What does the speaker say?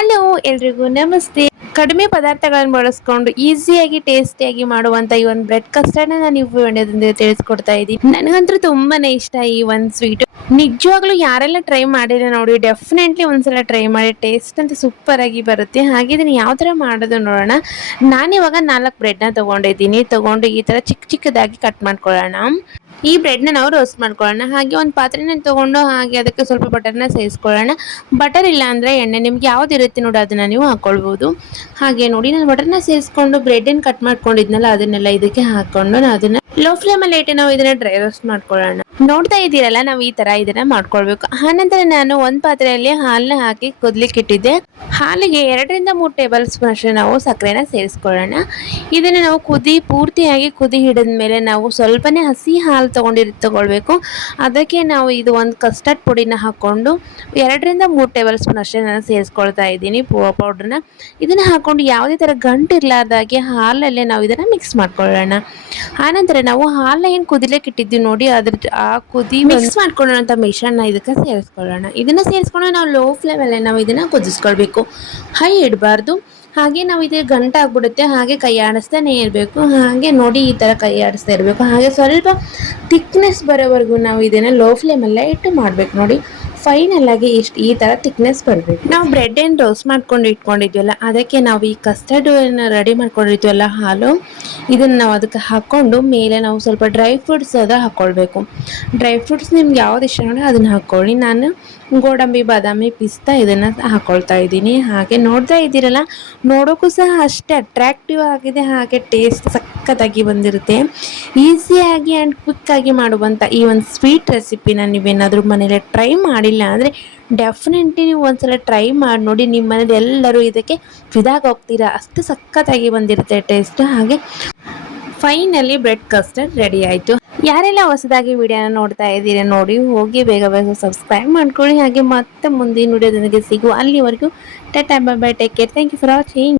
Hello ಎಲ್ರಿಗೂ ನಮಸ್ತೆ. ಕಡಿಮೆ ಪದಾರ್ಥಗಳನ್ನು ಬಳಸ್ಕೊಂಡು ಈಸಿಯಾಗಿ ಟೇಸ್ಟಿಯಾಗಿ ಮಾಡುವಂತ ಈ ಒಂದು ಬ್ರೆಡ್ ಕಸ್ಟರ್ಡ್ ನಾನು ನೀವು ವಿಡಿಯೋದಿಂದ ತಿಳಿಸ್ಕೊಡ್ತಾ ಇದ್ದೀನಿ. ನನಗಂತೂ ತುಂಬಾನೇ ಇಷ್ಟ ಈ ಒಂದು ಸ್ವೀಟ್. ನಿಜವಾಗ್ಲೂ ಯಾರೆಲ್ಲ ಟ್ರೈ ಮಾಡಿದ್ರೆ ನೋಡಿ, ಡೆಫಿನೆಟ್ಲಿ ಒಂದ್ಸಲ ಟ್ರೈ ಮಾಡಿ. ಟೇಸ್ಟ್ ಅಂತ ಸೂಪರ್ ಆಗಿ ಬರುತ್ತೆ. ಹಾಗೆ ಇದನ್ನ ಯಾವ ತರ ಮಾಡೋದು ನೋಡೋಣ. ನಾನಿವಾಗ 4 ಬ್ರೆಡ್ನ ತಗೊಂಡಿದ್ದೀನಿ. ತಗೊಂಡು ಈ ತರ ಚಿಕ್ಕ ಚಿಕ್ಕದಾಗಿ ಕಟ್ ಮಾಡ್ಕೊಳ್ಳೋಣ. ಈ ಬ್ರೆಡ್ನ ನಾವು ರೋಸ್ಟ್ ಮಾಡ್ಕೊಳ್ಳೋಣ. ಹಾಗೆ ಒಂದು ಪಾತ್ರೆನ ತಗೊಂಡು ಹಾಗೆ ಅದಕ್ಕೆ ಸ್ವಲ್ಪ ಬಟರ್ನ ಸೇರಿಸ್ಕೊಳ್ಳೋಣ. ಬಟರ್ ಇಲ್ಲ ಅಂದರೆ ಎಣ್ಣೆ, ನಿಮ್ಗೆ ಯಾವ್ದು ಇರುತ್ತೆ ನೋಡಿ ಅದನ್ನು ನೀವು ಹಾಕ್ಕೊಳ್ಬೋದು. ಹಾಗೆ ನೋಡಿ ನಾನು ಬಟರ್ನ ಸೇರಿಸ್ಕೊಂಡು ಬ್ರೆಡ್ಡನ್ನು ಕಟ್ ಮಾಡ್ಕೊಂಡಿದ್ನಲ್ಲ ಅದನ್ನೆಲ್ಲ ಇದಕ್ಕೆ ಹಾಕ್ಕೊಂಡು ನಾನು ಅದನ್ನು ಲೋ ಫ್ಲೇಮಲ್ಲಿ ಇಟ್ಟು ನಾವು ಇದನ್ನ ಡ್ರೈ ರೋಸ್ಟ್ ಮಾಡ್ಕೊಳ್ಳೋಣ. ನೋಡ್ತಾ ಇದ್ದೀರಲ್ಲ, ನಾವು ಈ ತರ ಇದನ್ನ ಮಾಡ್ಕೊಳ್ಬೇಕು. ಆನಂತರ ನಾನು ಒಂದು ಪಾತ್ರೆಯಲ್ಲಿ ಹಾಲನ್ನ ಹಾಕಿ ಕುದ್ಲಿಕ್ಕೆ ಇಟ್ಟಿದ್ದೆ. ಹಾಲಿಗೆ 2 ರಿಂದ 3 ಟೇಬಲ್ ಸ್ಪೂನ್ ಅಷ್ಟು ನಾವು ಸಕ್ಕರೆನ ಸೇರಿಸ್ಕೊಳ್ಳೋಣ. ಇದನ್ನ ನಾವು ಪೂರ್ತಿಯಾಗಿ ಕುದಿ ಹಿಡಿದ ಮೇಲೆ ನಾವು ಸ್ವಲ್ಪನೇ ಹಸಿ ಹಾಲು ತಗೊಳ್ಬೇಕು. ಅದಕ್ಕೆ ನಾವು ಇದು ಒಂದು ಕಸ್ಟರ್ಡ್ ಪುಡಿನ ಹಾಕೊಂಡು 2 ರಿಂದ 3 ಟೇಬಲ್ ಸ್ಪೂನ್ ಅಷ್ಟೇ ನಾನು ಸೇರಿಸ್ಕೊಳ್ತಾ ಇದ್ದೀನಿ ಪೌಡ್ರನ್ನ. ಇದನ್ನ ಹಾಕೊಂಡು ಯಾವುದೇ ತರ ಗಂಟು ಇರಲಾರ್ದಾಗೆ ಹಾಲಲ್ಲೇ ನಾವು ಇದನ್ನ ಮಿಕ್ಸ್ ಮಾಡ್ಕೊಳ್ಳೋಣ. ಆನಂತರ ನಾವು ಹಾಲನ್ನ ಏನು ಕುದಿಲಿಕ್ಕೆ ಇಟ್ಟಿದ್ದೀವಿ ನೋಡಿ, ಅದ್ರ ಆ ಕುದಿ ಮಿಕ್ಸ್ ಮಾಡ್ಕೊಳ್ಳೋಂಥ ಮಿಶ್ರಣ ಇದಕ್ಕೆ ಸೇರಿಸ್ಕೊಳ್ಳೋಣ. ಇದನ್ನ ಸೇರಿಸ್ಕೊಂಡು ನಾವು ಲೋ ಫ್ಲೇಮಲ್ಲೇ ನಾವು ಇದನ್ನ ಕುದಿಸ್ಕೊಳ್ಬೇಕು, ಹೈ ಇಡಬಾರ್ದು. ಹಾಗೆ ನಾವು ಇದು ಗಂಟು ಆಗ್ಬಿಡುತ್ತೆ. ಹಾಗೆ ಕೈ ಆಡಿಸ್ತಾನೆ ಇರಬೇಕು. ಹಾಗೆ ನೋಡಿ ಈ ತರ ಕೈ ಆಡಿಸ್ತಾ ಇರಬೇಕು. ಹಾಗೆ ಸ್ವಲ್ಪ ಥಿಕ್ನೆಸ್ ಬರೋವರೆಗೂ ನಾವು ಇದನ್ನ ಲೋ ಫ್ಲೇಮಲ್ಲೇ ಇಟ್ಟು ಮಾಡ್ಬೇಕು. ನೋಡಿ ಫೈನಲ್ ಆಗಿ ಈ ತರ ಥಿಕ್ನೆಸ್ ಬರಬೇಕು. ನಾವು ಬ್ರೆಡ್ ಏನು ರೋಸ್ಟ್ ಮಾಡ್ಕೊಂಡು ಇಟ್ಕೊಂಡಿದ್ವಲ್ಲ, ಅದಕ್ಕೆ ನಾವು ಈ ಕಸ್ಟರ್ಡ್ ರೆಡಿ ಮಾಡ್ಕೊಂಡಿದ್ವಲ್ಲ ಹಾಲು, ಇದನ್ನ ನಾವು ಅದಕ್ಕೆ ಹಾಕೊಂಡು ಮೇಲೆ ನಾವು ಸ್ವಲ್ಪ ಡ್ರೈ ಫ್ರೂಟ್ಸ್ ಹಾಕೊಳ್ಬೇಕು. ಡ್ರೈ ಫ್ರೂಟ್ಸ್ ನಿಮ್ಗೆ ಯಾವ್ದು ಇಷ್ಟ ನೋಡಿ ಅದನ್ನ ಹಾಕೊಳ್ಳಿ. ನಾನು ಗೋಡಂಬಿ, ಬಾದಾಮಿ, ಪಿಸ್ತಾ ಇದನ್ನ ಹಾಕೊಳ್ತಾ ಇದ್ದೀನಿ. ಹಾಗೆ ನೋಡ್ತಾ ಇದ್ದೀರಲ್ಲ, ನೋಡೋಕ್ಕೂ ಸಹ ಅಷ್ಟೇ ಅಟ್ರಾಕ್ಟಿವ್ ಆಗಿದೆ. ಹಾಗೆ ಟೇಸ್ಟ್ ಸಖತ್ತಾಗಿ ಬಂದಿರುತ್ತೆ. ಈಸಿಯಾಗಿ ಆ್ಯಂಡ್ ಕ್ವಿಕ್ ಆಗಿ ಮಾಡುವಂಥ ಈ ಒಂದು ಸ್ವೀಟ್ ರೆಸಿಪಿನ ನೀವೇನಾದರೂ ಮನೇಲಿ ಟ್ರೈ ಮಾಡಿಲ್ಲ ಅಂದರೆ ಡೆಫಿನೆಟ್ಲಿ ನೀವು ಒಂದ್ಸಲ ಟ್ರೈ ಮಾಡಿ ನೋಡಿ. ನಿಮ್ಮ ಮನೇಲಿ ಎಲ್ಲರೂ ಇದಕ್ಕೆ ಫಿದಾಗಿ ಹೋಗ್ತೀರಾ, ಅಷ್ಟು ಸಖತ್ತಾಗಿ ಬಂದಿರುತ್ತೆ ಟೇಸ್ಟ್. ಹಾಗೆ ಫೈನಲಿ ಬ್ರೆಡ್ ಕಸ್ಟರ್ಡ್ ರೆಡಿ ಆಯಿತು. ಯಾರೆಲ್ಲ ಹೊಸದಾಗಿ ವಿಡಿಯೋನ ನೋಡ್ತಾ ಇದ್ದೀರಾ ನೋಡಿ, ಹೋಗಿ ಬೇಗ ಬೇಗ ಸಬ್ಸ್ಕ್ರೈಬ್ ಮಾಡ್ಕೊಳ್ಳಿ. ಹಾಗೆ ಮತ್ತೆ ಮುಂದಿನ ವಿಡಿಯೋದೊಂದಿಗೆ ಸಿಗುವ ಅಲ್ಲಿವರೆಗೂ tata, bye bye, take care, thank you for watching.